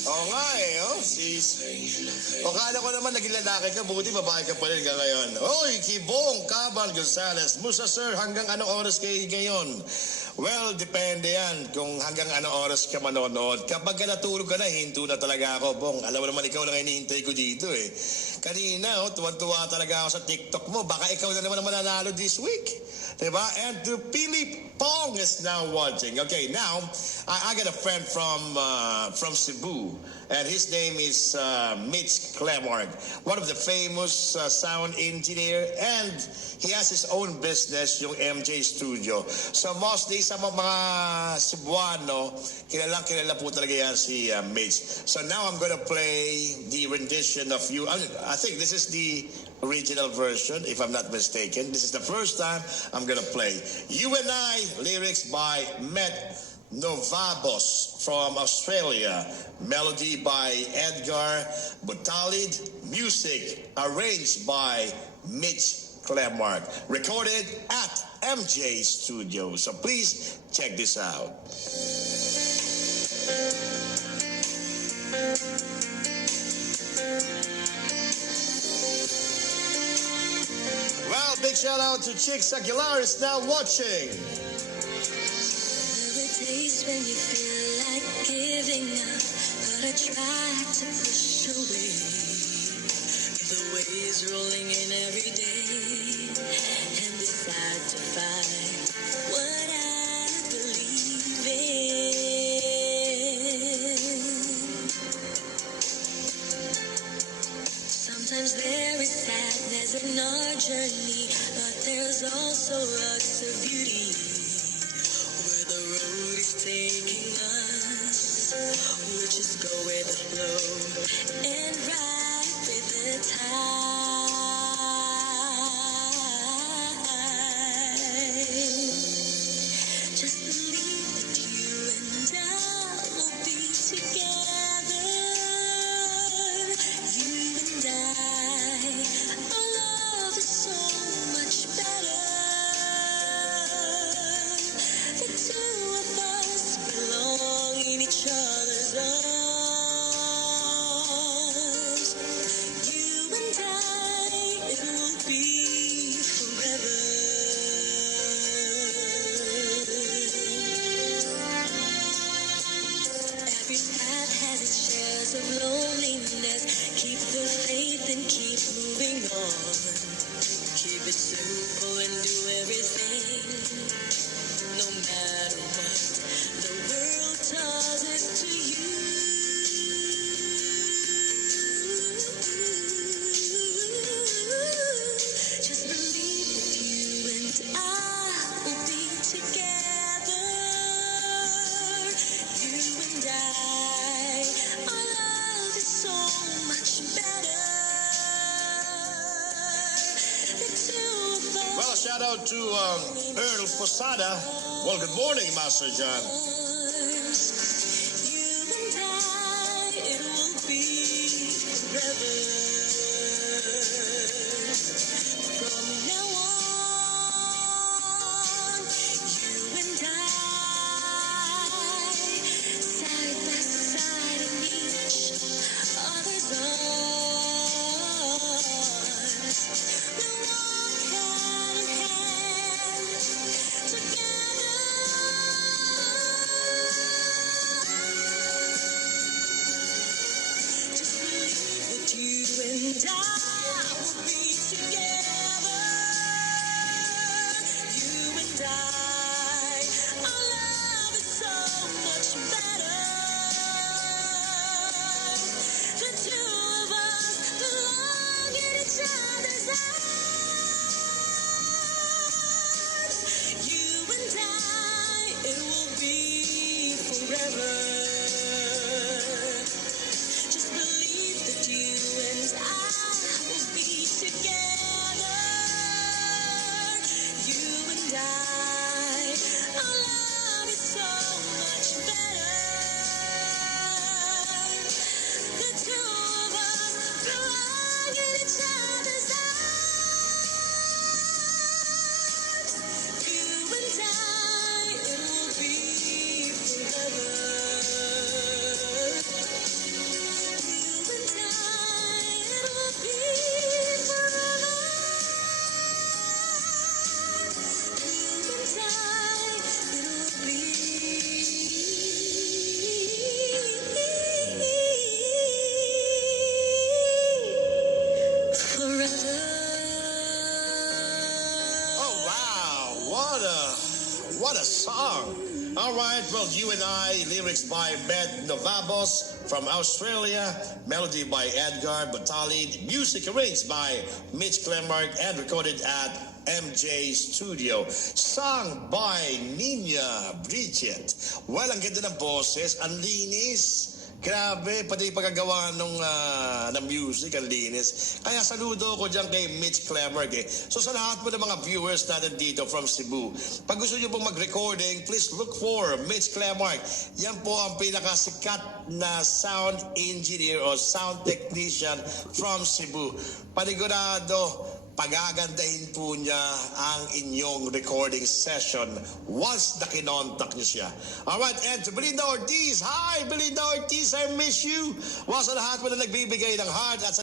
Oo nga eh, oh, sis. O kala ko naman naging lalaki ka, buti babae ka pala ka ngayon. Oy, Kibong, Cabal, Gonzales. Musa sir, hanggang anong oras kayo ngayon? Well, depende yan kung hanggang anong oras ka manonood. Kapag ka natulog ka na, hinto na talaga ako, Bong. Alam mo naman, ikaw lang hinihintay ko dito eh. Kanina, oh, tuwan-tuwa talaga ako sa TikTok mo. Baka ikaw na naman mananalo this week. Diba? And to Philip Pong is now watching. Okay, now, I got a friend from Cebu. And his name is Mitch Clemorg, one of the famous sound engineer, and he has his own business, yung MJ Studio. So mostly sa mga Cebuano, kilala po talaga yan si Mitch. So now I'm gonna play the rendition of you. I think this is the original version, if I'm not mistaken. This is the first time I'm gonna play You and I, lyrics by Mhet, Novabos from Australia, melody by Edgar, Butalid, music arranged by Mitch Clemorg, recorded at MJ Studio. So please check this out. Well, big shout out to Chicks Aguilar is now watching. Days when you feel like giving up, but I try to push away the waves rolling in every day, and decide to find what I believe in. Sometimes there is sadness in our journey, but there's also lots of beauty. Taking us, we'll just go with the flow and ride with the tide. Just believe that you and I will be together. You and I, our love is so much better. The two of us belong in each other's arms. You and I, it will be forever. Every path has its shares of loneliness. Keep the faith and keep moving on. Keep it simple and do everything, no matter what the world tosses to you. Just believe that you and I will be together. You and I, our love is so much better. The two of us. Well, shout out to Earl Posada. Well, good morning, Master John. You and I, it will be forever. From now on, you and I, side by side in each other's arms. We'll walk hand in hand together. song. Alright, well, You and I, lyrics by Mhet Novabos from Australia, melody by Edgar, Butalid, music arranged by Mitch Clemmark and recorded at MJ Studio. Sung by Niña, Bridgette. Well, ang ganda ng boses, ang linis. Grabe, pati yung pagkagawa ng music, ang linis. Kaya saludo ko dyan kay Mitch Clemmark eh. So sa lahat po ng mga viewers natin dito from Cebu, pag gusto nyo pong mag-recording, please look for Mitch Clemmark. Yan po ang pinakasikat na sound engineer o sound technician from Cebu. Panigurado, pagagandahin po niya ang inyong recording session once na kinontak niyo siya. Alright, and to Belinda Ortiz, hi Belinda Ortiz, I miss you. Sa lahat mo na nagbibigay ng heart at sa